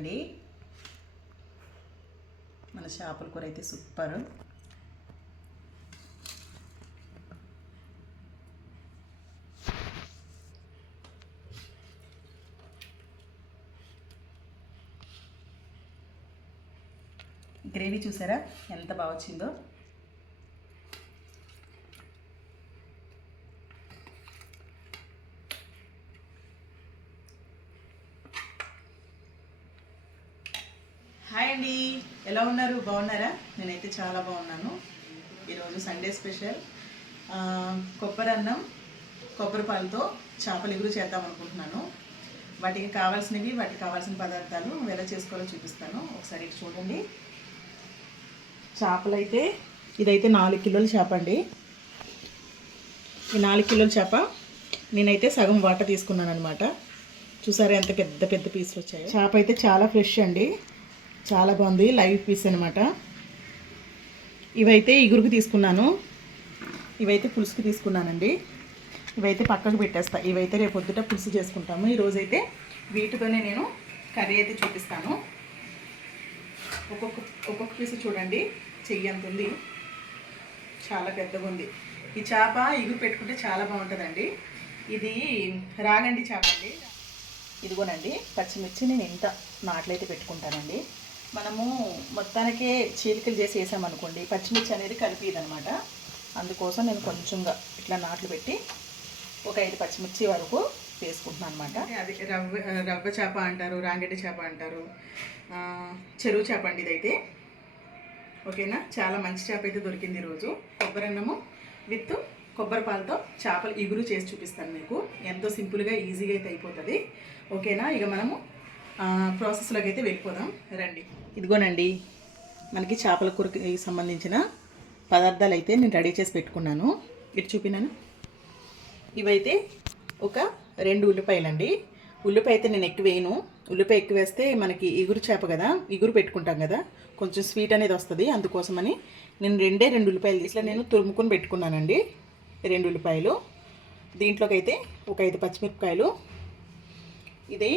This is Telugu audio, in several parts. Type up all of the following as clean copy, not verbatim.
చూడండి, మన చేపల కూర అయితే సూపర్. గ్రేవీ చూసారా ఎంత బాగా వచ్చిందో. హాయ్ అండి, ఎలా ఉన్నారు? బాగున్నారా? నేనైతే చాలా బాగున్నాను. ఈరోజు సండే స్పెషల్ కొబ్బరి అన్నం, కొబ్బరి పాలతో చేపల ఇగురు చేద్దాం అనుకుంటున్నాను. వాటికి కావాల్సిన పదార్థాలు ఎలా చేసుకోవాలో చూపిస్తాను. ఒకసారి చూడండి. చేపలు అయితే ఇదైతే 4 కిలోల చేప అండి. ఈ 4 కిలోల చేప నేనైతే సగం వాట తీసుకున్నాను అనమాట. చూసారా ఎంత పెద్ద పెద్ద పీసులు వచ్చాయి. చేప అయితే చాలా ఫ్రెష్ అండి, చాలా బాగుంది. లైవ్ పీస్ అనమాట. ఇవైతే ఇగురుకు తీసుకున్నాను, ఇవైతే పులుసుకి తీసుకున్నానండి. ఇవైతే పక్కకు పెట్టేస్తా. ఇవైతే రేపు పొద్దుట పులుసు చేసుకుంటాము. ఈరోజైతే వీటితోనే నేను కర్రీ అయితే చూపిస్తాను. ఒక్కొక్క పీసు చూడండి, చెయ్యి అంత ఉంది, చాలా పెద్దగా ఉంది. ఈ చేప ఇగురు పెట్టుకుంటే చాలా బాగుంటుందండి. ఇది రాగండి చేప అండి. ఇదిగోనండి పచ్చిమిర్చి నేను ఇంత నాట్లయితే పెట్టుకుంటానండి. మనము మొత్తానికే చీలికలు చేసి వేసామనుకోండి, పచ్చిమిర్చి అనేది కలిపిదనమాట. అందుకోసం నేను కొంచెంగా ఇట్లా నాట్లు పెట్టి ఒక 5 పచ్చిమిర్చి వరకు వేసుకుంటున్నాను అనమాట. అది రవ్వ చేప అంటారు, రాంగడ్డి చేప అంటారు, చెరువు చేప అండి ఇదైతే. ఓకేనా, చాలా మంచి చేప అయితే దొరికింది ఈరోజు. కొబ్బరి అన్నము విత్ కొబ్బరి పాలతో చేపలు ఇగురు చేసి చూపిస్తాను మీకు. ఎంతో సింపుల్గా ఈజీగా అయితే అయిపోతుంది. ఓకేనా, ఇక మనము ప్రాసెస్లోకి అయితే వెళ్ళిపోదాం రండి. ఇదిగోనండి, మనకి చేపల కూరకి సంబంధించిన పదార్థాలు అయితే నేను రెడీ చేసి పెట్టుకున్నాను. ఇటు చూపినాను. ఇవైతే ఒక 2 ఉల్లిపాయలండి. ఉల్లిపాయ అయితే నేను ఎక్కువ వేయను. ఉల్లిపాయ ఎక్కువ వేస్తే మనకి ఇగురు చేప కదా, ఇగురు పెట్టుకుంటాం కదా, కొంచెం స్వీట్ అనేది వస్తుంది. అందుకోసమని నేను 2 ఉల్లిపాయలు ఇట్లా నేను తురుముకొని పెట్టుకున్నానండి. 2 ఉల్లిపాయలు. దీంట్లోకి అయితే ఒక 5 పచ్చిమిరపకాయలు, ఇది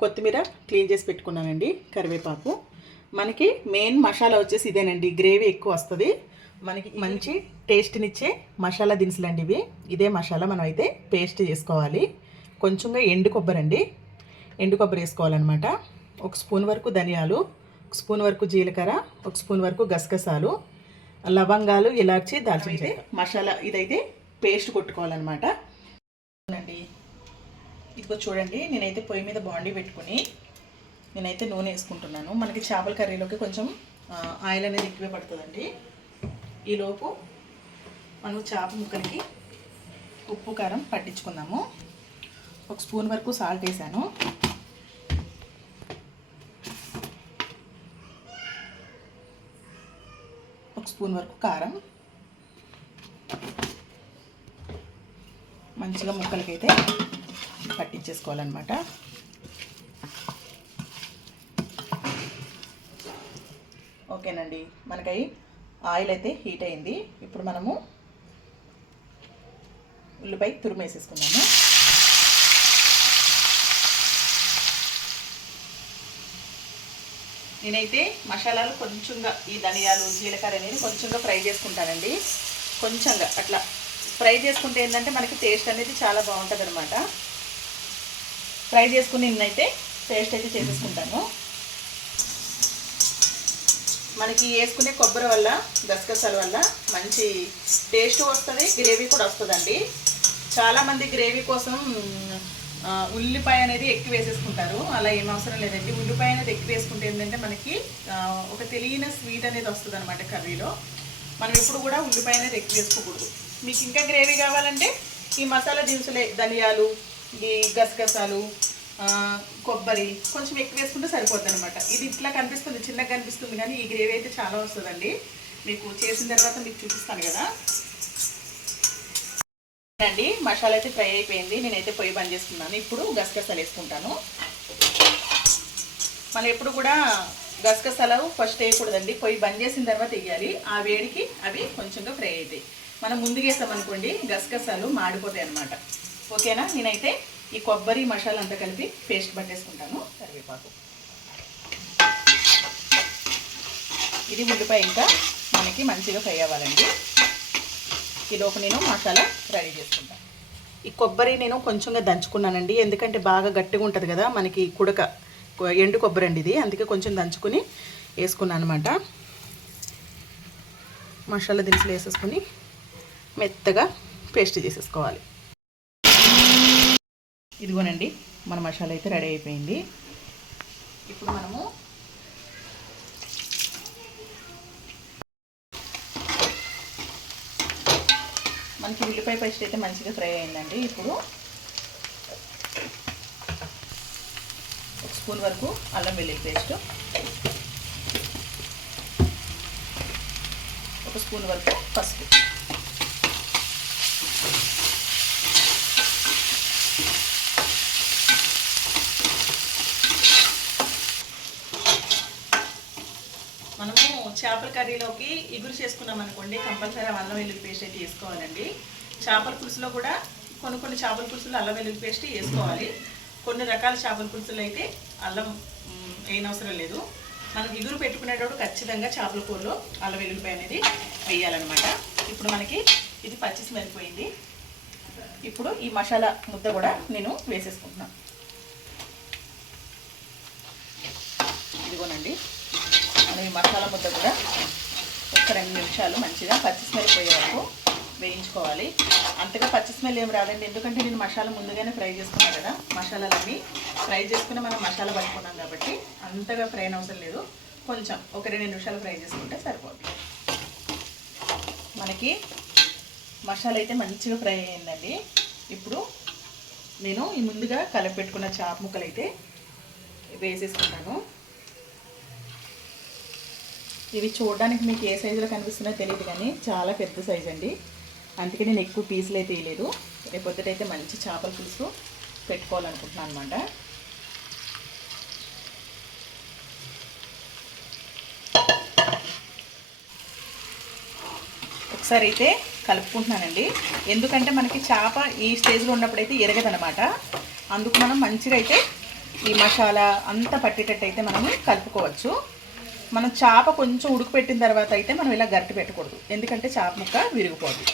కొత్తిమీర క్లీన్ చేసి పెట్టుకున్నానండి, కరివేపాకు. మనకి మెయిన్ మసాలా వచ్చేసి ఇదేనండి. గ్రేవీ ఎక్కువ వస్తుంది, మనకి మంచి టేస్ట్నిచ్చే మసాలా దినుసులు అండి ఇవి. ఇదే మసాలా మనం అయితే పేస్ట్ చేసుకోవాలి. కొంచెంగా ఎండు కొబ్బరి అండి, ఎండు కొబ్బరి వేసుకోవాలన్నమాట. 1 స్పూన్ వరకు ధనియాలు, 1 స్పూన్ వరకు జీలకర్ర, 1 స్పూన్ వరకు గసగసాలు, లవంగాలు, ఇలాచి, దాల్చిన చెక్క. మసాలా ఇదైతే పేస్ట్ కొట్టుకోవాలన్నమాట అండి. ఇదిగో చూడండి, నేనైతే పొయ్యి మీద బాండీ పెట్టుకుని నేనైతే నూనె వేసుకుంటున్నాను. మనకి చేపల కర్రీలోకి కొంచెం ఆయిల్ అనేది ఎక్కువే పడుతుందండి. ఈలోపు మనం చేప ముక్కలకి ఉప్పు కారం పట్టించుకుందాము. 1 స్పూన్ వరకు సాల్ట్ వేసాను, 1 స్పూన్ వరకు కారం. మంచిగా ముక్కలకైతే పట్టించేసుకోవాలన్నమాట. ఓకేనండి, మనకై ఆయిల్ అయితే హీట్ అయింది. ఇప్పుడు మనము ఉల్లిపాయ తురిమేసేసుకున్నాము. నేనైతే మసాలాలు కొంచెంగా ఈ ధనియాలు, జీలకర్ర అనేది కొంచెంగా ఫ్రై చేసుకుంటానండి. కొంచెంగా అట్లా ఫ్రై చేసుకుంటే ఏంటంటే మనకి టేస్ట్ అనేది చాలా బాగుంటుంది అనమాట. ఫ్రై చేసుకుని నేనైతే పేస్ట్ అయితే చేసేసుకుంటాను. మనకి వేసుకునే కొబ్బరి వల్ల, గసగసాల వల్ల మంచి టేస్ట్ వస్తుంది, గ్రేవీ కూడా వస్తుందండి. చాలామంది గ్రేవీ కోసం ఉల్లిపాయ అనేది ఎక్కువ వేసేసుకుంటారు. అలా ఏం అవసరం లేదండి. ఉల్లిపాయ అనేది ఎక్కువ వేసుకుంటే ఏంటంటే మనకి ఒక తెలియని స్వీట్ అనేది వస్తుంది అనమాట కర్రీలో. మనం ఎప్పుడు కూడా ఉల్లిపాయ అనేది ఎక్కువ వేసుకోకూడదు. మీకు ఇంకా గ్రేవీ కావాలంటే ఈ మసాలా దినుసులే, ధనియాలు, ఈ గసగసాలు, కొబ్బరి కొంచెం ఎక్కువ వేసుకుంటే సరిపోతుంది అనమాట. ఇది ఇట్లా కనిపిస్తుంది, చిన్నగా కనిపిస్తుంది, కానీ ఈ గ్రేవీ అయితే చాలా వస్తుందండి. మీకు చేసిన తర్వాత మీకు చూపిస్తాను కదా అండి. మసాలా అయితే ఫ్రై అయిపోయింది. నేనైతే పొయ్యి బంద్ చేసుకున్నాను. ఇప్పుడు గసగసాలు వేసుకుంటాను. మనం ఎప్పుడు కూడా గసగసాలు ఫస్ట్ వేయకూడదండి, పొయ్యి బంద్ చేసిన తర్వాత వేయాలి. ఆ వేడికి అవి కొంచెంగా ఫ్రై అవుతాయి. మనం ముందుగా వేసామనుకోండి గసగసాలు మాడిపోతాయి అన్నమాట. ఓకేనా, నేనైతే ఈ కొబ్బరి మసాలా అంతా కలిపి పేస్ట్ పట్టేసుకుంటాను. కరివేపాకు ఇది ఉల్లిపాయ ఇంకా మనకి మంచిగా ఫ్రై అవ్వాలండి. ఈలోపు నేను మసాలా రెడీ చేసుకుంటాను. ఈ కొబ్బరి నేను కొంచెంగా దంచుకున్నానండి, ఎందుకంటే బాగా గట్టిగా ఉంటుంది కదా మనకి కుడక, ఎండు కొబ్బరి అండి ఇది, అందుకే కొంచెం దంచుకుని వేసుకున్నాను అనమాట. మసాలా దినుసులు వేసేసుకొని మెత్తగా పేస్ట్ చేసేసుకోవాలి. ఇదిగోనండి మన మసాలా అయితే రెడీ అయిపోయింది. ఇప్పుడు మనము మనకి ఉల్లిపాయ పేస్ట్ అయితే మంచిగా ఫ్రై అయిందండి. ఇప్పుడు 1 స్పూన్ వరకు అల్లం వెల్లుల్లి పేస్ట్, 1 స్పూన్ వరకు పసుపు, మనము చేపల కర్రీలోకి ఇగురు చేసుకున్నాం అనుకోండి, కంపల్సరీ అల్లం వెల్లుల్లి పేస్ట్ అయితే వేసుకోవాలండి. చేపల పులుసులో కూడా కొన్ని చేపల పులుసులో అల్లం వెల్లుల్లి పేస్ట్ వేసుకోవాలి. కొన్ని రకాల చేపల పులుసులు అయితే అల్లం వేయనవసరం లేదు. మనం ఇగురు పెట్టుకునేటప్పుడు ఖచ్చితంగా చేపల కూరలో అల్లం వెల్లుల్లిపాయ అనేది వేయాలన్నమాట. ఇప్పుడు మనకి ఇది పచ్చి స్మెల్ పోయింది. ఇప్పుడు ఈ మసాలా ముద్ద కూడా నేను వేసేసుకుంటున్నాను. ఇదిగోనండి మనం ఈ మసాలా ముద్ద కూడా ఒక 2 నిమిషాలు మంచిగా పచ్చి స్మెల్ పోయే వరకు వేయించుకోవాలి. అంతగా పచ్చి స్మెల్ ఏం రాదండి, ఎందుకంటే నేను మసాలా ముందుగానే ఫ్రై చేసుకున్నాను కదా. మసాలాలన్నీ ఫ్రై చేసుకుని మనం మసాలా పట్టుకున్నాం కాబట్టి అంతగా ఫ్రై అవసరం లేదు. కొంచెం ఒక 2 నిమిషాలు ఫ్రై చేసుకుంటే సరిపోతుంది. మనకి మసాలా అయితే మంచిగా ఫ్రై అయిందండి. ఇప్పుడు నేను ఈ ముందుగా కలిపి పెట్టుకున్న చేప ముక్కలు అయితే వేసేసుకుంటాను. ఇవి చూడడానికి మీకు ఏ సైజులో కనిపిస్తుందో తెలియదు, కానీ చాలా పెద్ద సైజు అండి. అందుకే నేను ఎక్కువ పీసులు అయితే వేయలేదు. రేపొద్దుటైతే మంచి చేపల పులుసు పెట్టుకోవాలనుకుంటున్నాను అనమాట. ఒకసారి అయితే కలుపుకుంటున్నానండి, ఎందుకంటే మనకి చేప ఈ స్టేజ్లో ఉన్నప్పుడైతే ఎరగదనమాట. అందుకు మనం మంచిగా అయితే ఈ మసాలా అంతా పట్టేటట్టు అయితే మనము కలుపుకోవచ్చు. మనం చేప కొంచెం ఉడకపెట్టిన తర్వాత అయితే మనం ఇలా గరిటె పెట్టకూడదు, ఎందుకంటే చేప ముక్క విరిగిపోతుంది.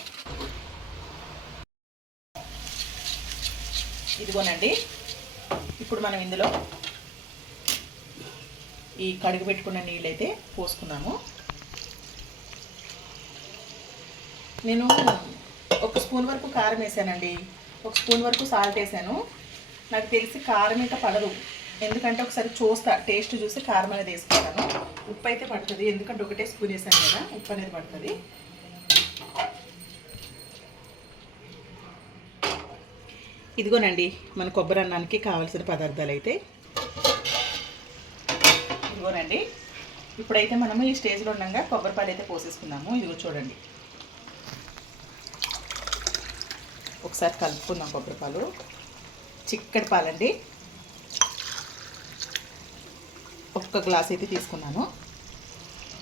ఇదిగోనండి ఇప్పుడు మనం ఇందులో ఈ కడుగు పెట్టుకున్న నీళ్ళైతే పోసుకున్నాము. నేను 1 స్పూన్ వరకు కారం వేసానండి, 1 స్పూన్ వరకు సాల్ట్ వేసాను. నాకు తెలిసి కారం ఇంకా పడదు, ఎందుకంటే ఒకసారి చూస్తా, టేస్ట్ చూసి కారం అనేది వేసుకుంటాను. ఉప్పు అయితే పడుతుంది, ఎందుకంటే ఒకటే స్పూన్ వేసాను కదా, ఉప్పు అనేది పడుతుంది. ఇదిగోనండి మన కొబ్బరి అన్నానికి కావాల్సిన పదార్థాలు అయితే ఇదిగోనండి. ఇప్పుడైతే మనము ఈ స్టేజ్లో ఉండగా కొబ్బరిపాలు అయితే పోసేసుకున్నాము. ఇదిగో చూడండి, ఒకసారి కలుపుకుందాం. కొబ్బరిపాలు చిక్కటి పాలండి, 1 గ్లాస్ అయితే తీసుకున్నాను.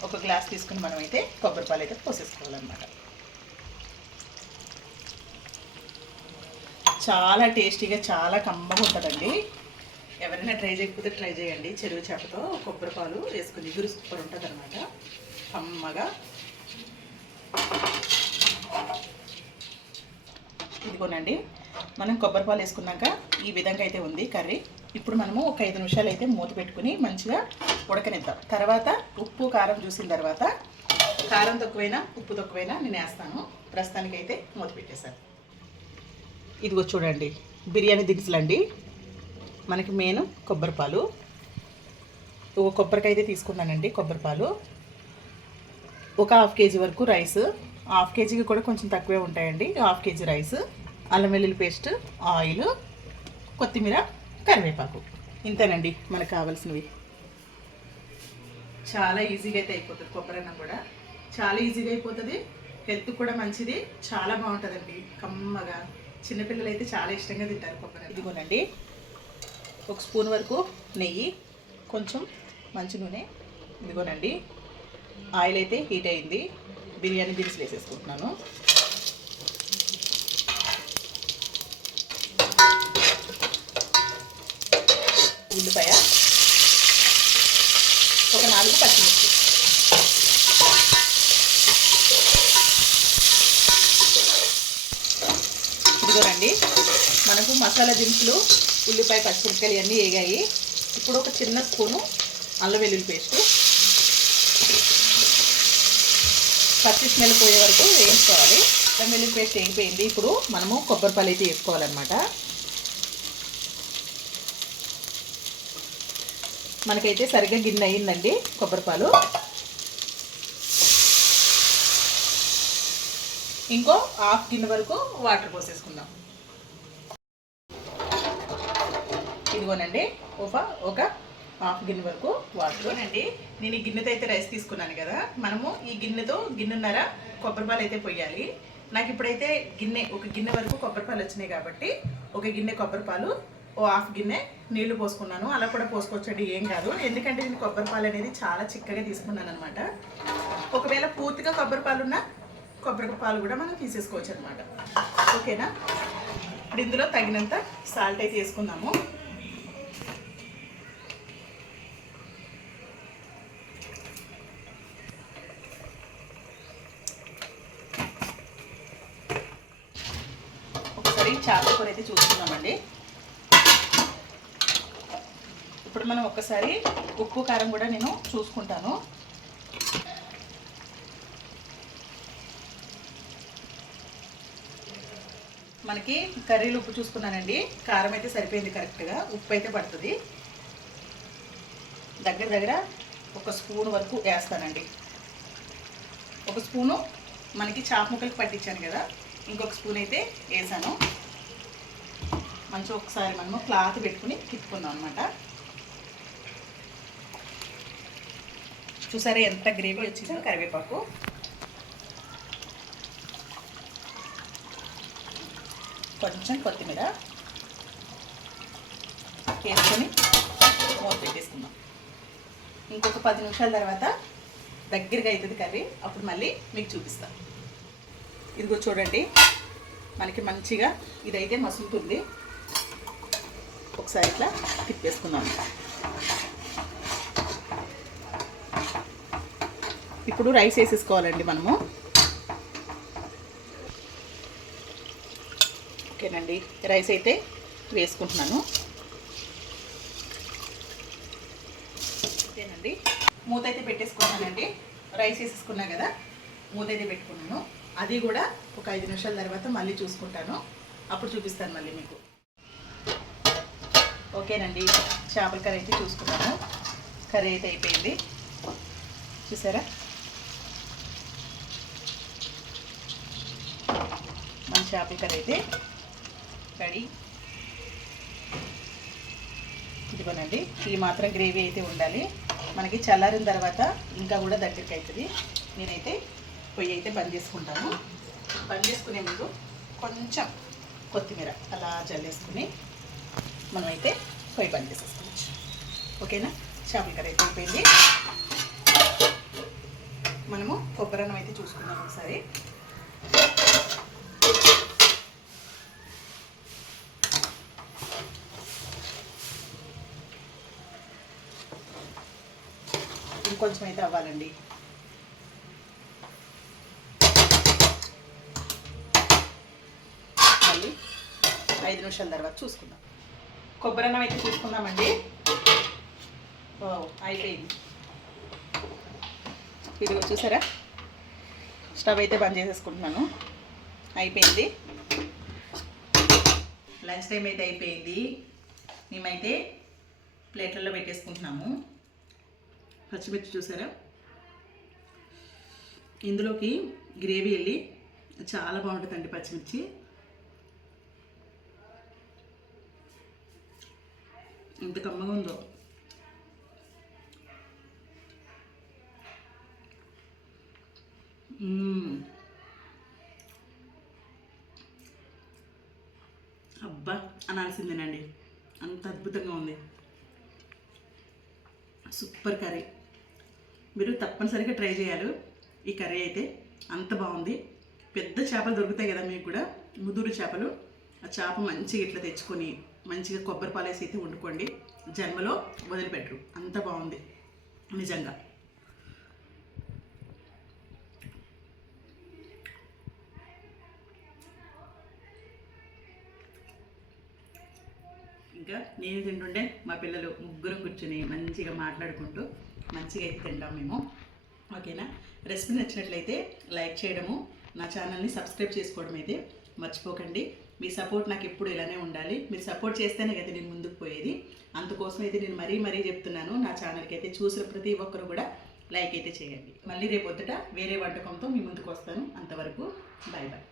1 గ్లాస్ తీసుకుని మనం అయితే కొబ్బరిపాలు అయితే పోసేసుకోవాలన్నమాట. చాలా టేస్టీగా చాలా కమ్మగా ఉంటుందండి. ఎవరైనా ట్రై చేయకపోతే ట్రై చేయండి. చెరువు చేపతో కొబ్బరిపాలు వేసుకుని ఇగురు సూపర్ ఉంటుంది అనమాట, కమ్మగా. ఇదిగోనండి మనం కొబ్బరిపాలు వేసుకున్నాక ఈ విధంగా అయితే ఉంది కర్రీ. ఇప్పుడు మనము ఒక 5 నిమిషాలు అయితే మూత పెట్టుకుని మంచిగా ఉడకనిద్దాం. తర్వాత ఉప్పు కారం చూసిన తర్వాత కారం తక్కువైనా ఉప్పు తక్కువైనా నేను వేస్తాను. ప్రస్తుతానికైతే మూత పెట్టేశాను. ఇదిగో చూడండి బిర్యానీ దినుసులండి, మనకి మెయిన్ కొబ్బరిపాలు. ఒక కొబ్బరికాయ అయితే తీసుకున్నానండి. కొబ్బరిపాలు ఒక 1/2 కేజీ వరకు రైస్, 1/2 కేజీకి కూడా కొంచెం తక్కువే ఉంటాయండి. 1/2 కేజీ రైస్, అల్లం వెల్లుల్లి పేస్ట్, ఆయిల్, కొత్తిమీర, కరివేపాకు, ఇంతేనండి మనకు కావాల్సినవి. చాలా ఈజీగా అయితే అయిపోతుంది. కొబ్బరి అన్నం కూడా చాలా ఈజీగా అయిపోతుంది, హెల్త్ కూడా మంచిది, చాలా బాగుంటుందండి కమ్మగా. చిన్నపిల్లలు అయితే చాలా ఇష్టంగా తింటారు కొబ్బరి. ఇదిగోనండి 1 స్పూన్ వరకు నెయ్యి, కొంచెం మంచి నూనె. ఇదిగోనండి ఆయిల్ అయితే హీట్ అయింది. బిర్యానీ దినుసులు వేసేసుకుంటున్నాను. ఉల్లిపాయ, ఒక 4 పచ్చిమిర్చి, ఇదిగోనండి, మనకు మసాలా దినుసులు, ఉల్లిపాయ, పచ్చిమిరపకాయలు ఇవన్నీ వేగాయి. ఇప్పుడు ఒక చిన్న స్పూను అల్లం వెల్లుల్లి పేస్టు, పచ్చి స్మెల్ పోయే వరకు వేయించుకోవాలి. అల్లం వెల్లుల్లి పేస్ట్ వేగిపోయింది. ఇప్పుడు మనము కొబ్బరిపాలు అయితే వేసుకోవాలన్నమాట. మనకైతే సరిగ్గా గిన్నె అయ్యిందండి కొబ్బరిపాలు. ఇంకో హాఫ్ గిన్నె వరకు వాటర్ పోసేసుకుందాం. ఇదిగోనండి ఒక హాఫ్ గిన్నె వరకు వాటర్ అండి. నేను ఈ గిన్నెతో అయితే రైస్ తీసుకున్నాను కదా, మనము ఈ గిన్నెతో గిన్నెన్నర కొబ్బరిపాలు అయితే పోయాలి. నాకు ఇప్పుడైతే ఒక గిన్నె వరకు కొబ్బరిపాలు వచ్చినాయి కాబట్టి ఒక గిన్నె కొబ్బరిపాలు, ఓ హాఫ్ గిన్నె నీళ్లు పోసుకున్నాను. అలా కూడా పోసుకోవచ్చండి, ఏం కాదు. ఎందుకంటే నేను కొబ్బరిపాలు అనేది చాలా చిక్కగా తీసుకున్నాను అనమాట. ఒకవేళ పూర్తిగా కొబ్బరిపాలు కూడా మనం తీసేసుకోవచ్చు అనమాట. ఓకేనా? ఇప్పుడు ఇందులో తగినంత సాల్ట్ అయితే వేసుకుందాము. ఒకసారి చేపల కూర అయితే చూసుకుందామండి. ఇప్పుడు మనం ఒక్కసారి ఉప్పు కారం కూడా నేను చూసుకుంటాను. మనకి కర్రీలు ఉప్పు చూసుకున్నానండి, కారం అయితే సరిపోయింది కరెక్ట్గా. ఉప్పు అయితే పడుతుంది. దగ్గర ఒక స్పూన్ వరకు వేస్తానండి. ఒక స్పూను మనకి చాప ముక్కలకి పట్టించాను కదా, ఇంకొక స్పూన్ అయితే వేసాను. మంచిగా ఒకసారి మనము క్లాత్ పెట్టుకుని తిప్పుకుందాం అనమాట. చూసారా ఎంత గ్రేవీ వచ్చిందో. కరివేపాకు, కొంచెం కొత్తిమీర వేసుకొని మూత పెట్టేసుకుందాం. ఇంకొక 10 నిమిషాల తర్వాత దగ్గరగా అవుతుంది కర్రీ, అప్పుడు మళ్ళీ మీకు చూపిస్తాను. ఇదిగో చూడండి, మనకి మంచిగా ఇదైతే మసులుతుంది. ఒకసారి ఇట్లా తిప్పేసుకుందాం. ఇప్పుడు రైస్ వేసేసుకోవాలండి మనము. ఓకేనండి, రైస్ అయితే వేసుకుంటున్నాను. ఓకేనండి, మూత అయితే పెట్టేసుకున్నానండి. రైస్ వేసేసుకున్నా కదా, మూత అయితే పెట్టుకున్నాను. అది కూడా ఒక 5 నిమిషాల తర్వాత మళ్ళీ చూసుకుంటాను, అప్పుడు చూపిస్తాను మళ్ళీ మీకు. ఓకేనండి, చేపల కర్రీ అయితే చూసుకున్నాను. కర్రీ అయితే అయిపోయింది. చూసారా, మన చేపల కర్రీ అయితే రెడీ. ఇదిగోనండి, ఈ మాత్రం గ్రేవీ అయితే ఉండాలి. మనకి చల్లారిన తర్వాత ఇంకా కూడా దగ్గరికి అవుతుంది. నేనైతే పొయ్యి అయితే బంద్ చేసుకుంటాను. బంద్ చేసుకునే ముందు కొంచెం కొత్తిమీర అలా జల్లేసుకుని మనమైతే పొయ్యి బంద్ చేసేసుకోవచ్చు. ఓకేనా? చేపల కర్రీ అయితే అయిపోయింది. మనము కొబ్బరి అన్నం అయితే చూసుకుందాం ఒకసారి. ఇంకొంచెం అయితే అవ్వాలండి. మళ్ళీ 5 నిమిషాల తర్వాత చూసుకుందాం. కొబ్బరి అన్నం అయితే చూసుకుందామండి. అయిపోయింది. ఇదిగో చూసారా, స్టవ్ అయితే బంద్ చేసేసుకుంటున్నాను. అయిపోయింది. లంచ్ టైం అయితే అయిపోయింది. మేమైతే ప్లేట్లలో పెట్టేసుకుంటున్నాము. పచ్చిమిర్చి చూసారా, ఇందులోకి గ్రేవీ వెళ్ళి చాలా బాగుంటుందండి. పచ్చిమిర్చి ఎంత కమ్మగా ఉందో. అబ్బా అనాల్సిందేనండి, అంత అద్భుతంగా ఉంది. Super curry. మీరు తప్పనిసరిగా ట్రై చేయాలి. ఈ కర్రీ అయితే అంత బాగుంది. పెద్ద చేపలు దొరుకుతాయి కదా మీకు కూడా, ముదురు చేపలు. ఆ చేప మంచిగా ఇట్లా తెచ్చుకొని మంచిగా కొబ్బరి పాలేసి అయితే వండుకోండి. జన్మలో వదిలిపెట్టరు, అంత బాగుంది నిజంగా. ఇంకా నేను తింటుంటే మా పిల్లలు ముగ్గురు కూర్చుని మంచిగా మాట్లాడుకుంటూ మంచిగా అయితే తింటాం మేము. ఓకేనా? రెసిపీ నచ్చినట్లయితే లైక్ చేయడము, నా ఛానల్ని సబ్స్క్రైబ్ చేసుకోవడం అయితే మర్చిపోకండి. మీ సపోర్ట్ నాకు ఎప్పుడు ఇలానే ఉండాలి. మీరు సపోర్ట్ చేస్తేనే కదా నేను ముందుకు పోయేది. అందుకోసం అయితే నేను మరీ చెప్తున్నాను. నా ఛానల్కి అయితే చూసిన ప్రతి ఒక్కరు కూడా లైక్ అయితే చేయండి. మళ్ళీ రేపొద్దుట వేరే వంటకంతో మీ ముందుకు వస్తాను. అంతవరకు బాయ్ బాయ్.